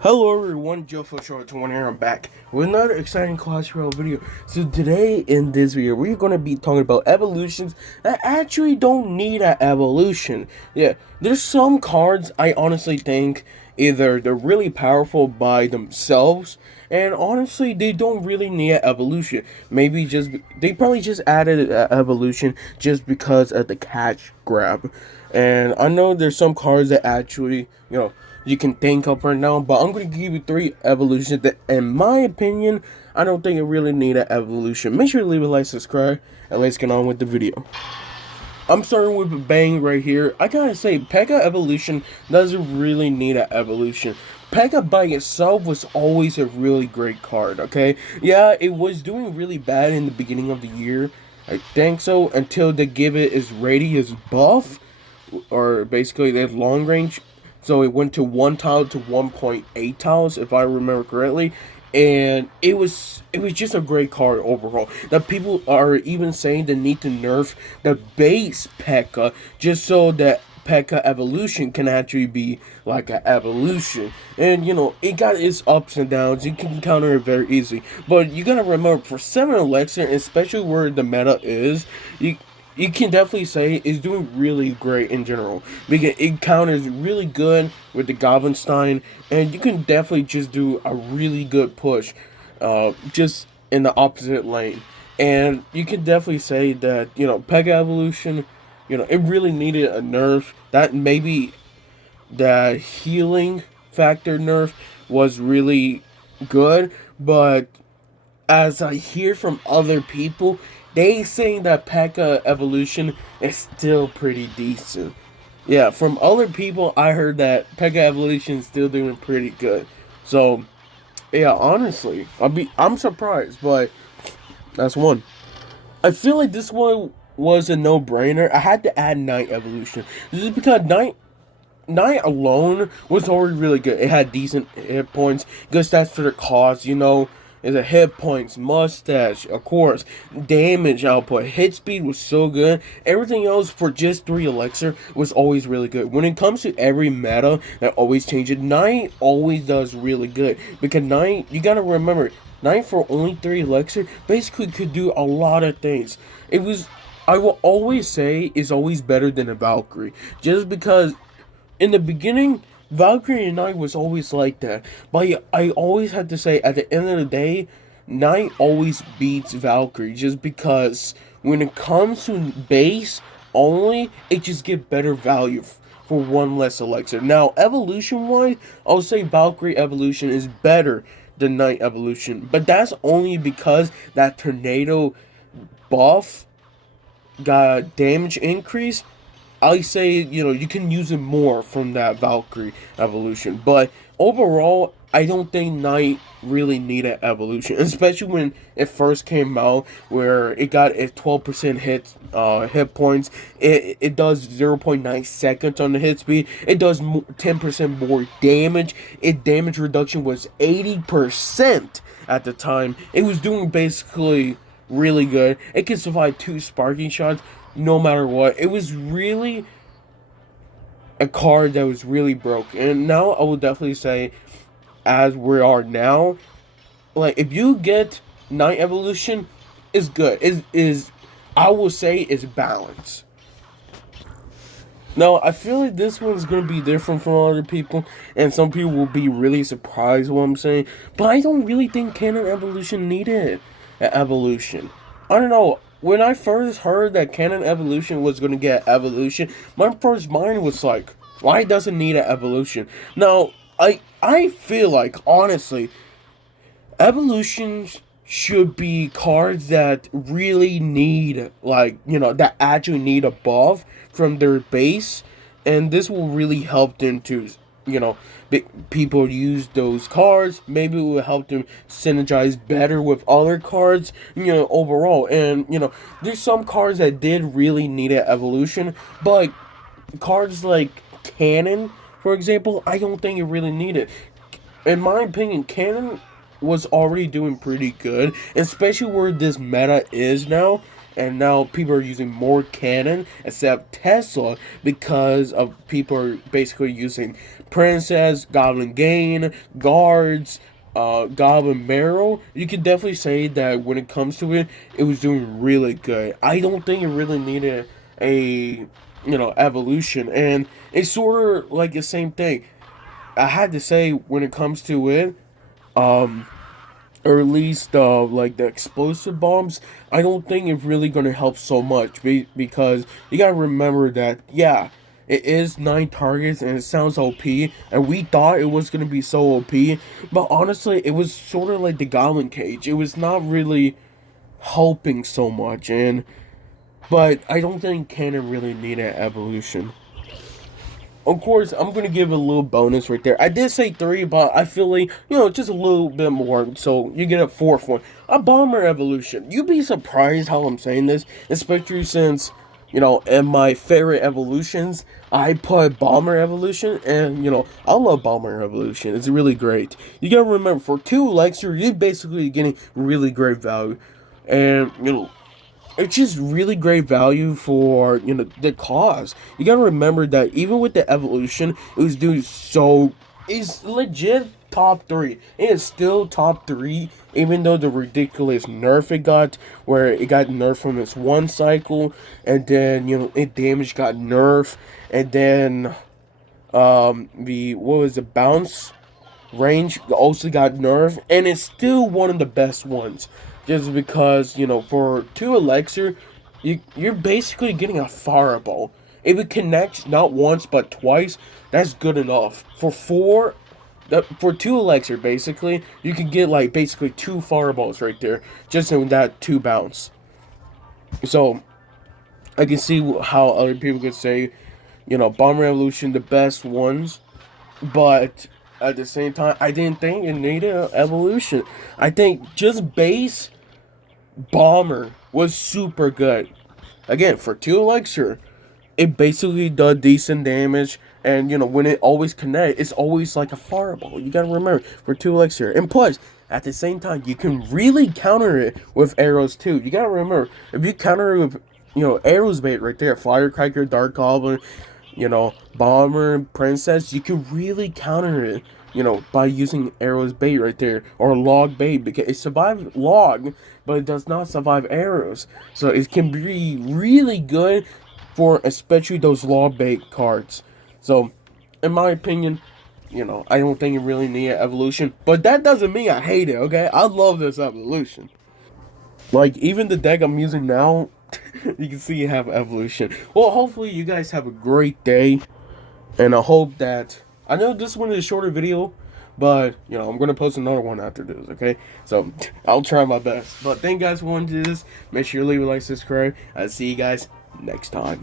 Hello everyone, Joe Short 20 here. I'm back with another exciting Clash Royale video. So today in this video, we're going to be talking about evolutions that actually don't need an evolution. Yeah, there's some cards I honestly think either they're really powerful by themselves, and honestly they don't really need an evolution. Maybe they probably just added an evolution just because of the catch grab. And I know there's some cards that actually, you can think of right now, but I'm going to give you three evolutions that, in my opinion, I don't think it really need an evolution. Make sure to leave a like, subscribe, and let's get on with the video. I'm starting with a bang right here. I gotta say, P.E.K.K.A evolution doesn't really need an evolution. P.E.K.K.A by itself was always a really great card, okay? Yeah, it was doing really bad in the beginning of the year. I think so, until they give it its radius buff, or basically their long range. So it went to 1 tile to 1.8 tiles, if I remember correctly, and it was just a great card overall. That people are even saying they need to nerf the base P.E.K.K.A just so that P.E.K.K.A evolution can actually be like an evolution. And it got its ups and downs. You can counter it very easily. But you gotta remember, for 7 Elixir, especially where the meta is, you can definitely say it's doing really great in general, because it counters really good with the Goblinstein, and you can definitely just do a really good push, just in the opposite lane. And you can definitely say that P.E.K.K.A evolution, it really needed a nerf. That maybe the healing factor nerf was really good, but as I hear from other people, they saying that P.E.K.K.A evolution is still pretty decent. Yeah, from other people, I heard that P.E.K.K.A evolution is still doing pretty good. So, yeah, honestly, I'm surprised, but that's one. I feel like this one was a no-brainer. I had to add Night evolution. This is because Night alone was already really good. It had decent hit points, good stats for the cause, It's a hit points, mustache, of course, damage output, hit speed was so good. Everything else for just 3 elixir was always really good. When it comes to every meta that always changes, Night always does really good. Because Night, you gotta remember, Night for only 3 elixir basically could do a lot of things. I will always say, is always better than a Valkyrie. Just because in the beginning, Valkyrie and Knight was always like that. But I always had to say, at the end of the day, Knight always beats Valkyrie, just because when it comes to base only, it just get better value for one less elixir. Now, evolution wise, I'll say Valkyrie evolution is better than Knight evolution, but that's only because that tornado buff got damage increase. I say, you can use it more from that Valkyrie evolution. But overall, I don't think Knight really needed evolution, especially when it first came out, where it got a 12% hit points. It does 0.9 seconds on the hit speed. It does 10% more damage. Its damage reduction was 80% at the time. It was doing basically really good. It can survive 2 sparking shots no matter what. It was really a card that was really broken. And now I would definitely say, as we are now, like, if you get Night Evolution, is good. Is I will say is balance. Now, I feel like this one's gonna be different from other people, and some people will be really surprised what I'm saying. But I don't really think Canon Evolution needed an evolution. I don't know. When I first heard that Canon Evolution was gonna get evolution, my first mind was like, why doesn't it need an evolution? Now, I feel like, honestly, evolutions should be cards that really need, like, that actually need a buff from their base, and this will really help them to, you know people use those cards. Maybe it will help them synergize better with other cards, overall. And there's some cards that did really need an evolution, but cards like Canon, for example, I don't think it really needed. In my opinion, Canon was already doing pretty good, especially where this meta is now. And now people are using more Canon except Tesla, because of people are basically using Princess, Goblin Gain, Guards, Goblin Barrel, you can definitely say that when it comes to it, it was doing really good. I don't think it really needed a evolution, and it's sort of like the same thing. I had to say when it comes to it, um, or at least like the explosive bombs, I don't think it's really gonna help so much because you gotta remember that yeah, it is 9 targets and it sounds OP, and we thought it was gonna be so OP, but honestly, it was sort of like the Goblin Cage. It was not really helping so much, and but I don't think Canon really needed evolution. Of course, I'm gonna give a little bonus right there. I did say 3, but I feel like just a little bit more. So you get a 4th one, a bomber evolution. You'd be surprised how I'm saying this, especially since in my favorite evolutions, I put bomber evolution, and I love bomber evolution. It's really great. You gotta remember, for 2 elixir, you're basically getting really great value, and it's just really great value for the cause. You gotta remember that even with the evolution, it was doing so. It's legit top 3. It is still top 3, even though the ridiculous nerf it got, where it got nerfed from its 1 cycle, and then it damage got nerfed, and then the what was the bounce range also got nerfed, and it's still one of the best ones. Just because, for 2 elixir, you're basically getting a fireball. If it connects not once but twice, that's good enough. For 2 elixir, basically, you can get like basically 2 fireballs right there, just in that 2 bounce. So I can see how other people could say, Bomb Revolution the best ones, but at the same time, I didn't think it needed an evolution. I think just base Bomber was super good. Again, for 2 elixir, it basically does decent damage, and when it always connect, it's always like a fireball. You gotta remember, for 2 elixir. And plus, at the same time, you can really counter it with arrows too. You gotta remember, if you counter it with arrows bait right there, Firecracker, Dark Goblin, Bomber, Princess, you can really counter it, by using arrows bait right there, or log bait, because it survives log, but it does not survive arrows. So it can be really good for especially those log bait cards. So, in my opinion, I don't think it really needed evolution, but that doesn't mean I hate it, okay? I love this evolution. Like, even the deck I'm using now, you can see you have evolution. Well, hopefully you guys have a great day, and I hope that, I know this one is a shorter video, but I'm gonna post another one after this, okay? So I'll try my best. But thank you guys for watching this. Make sure you leave a like, subscribe. I'll see you guys next time.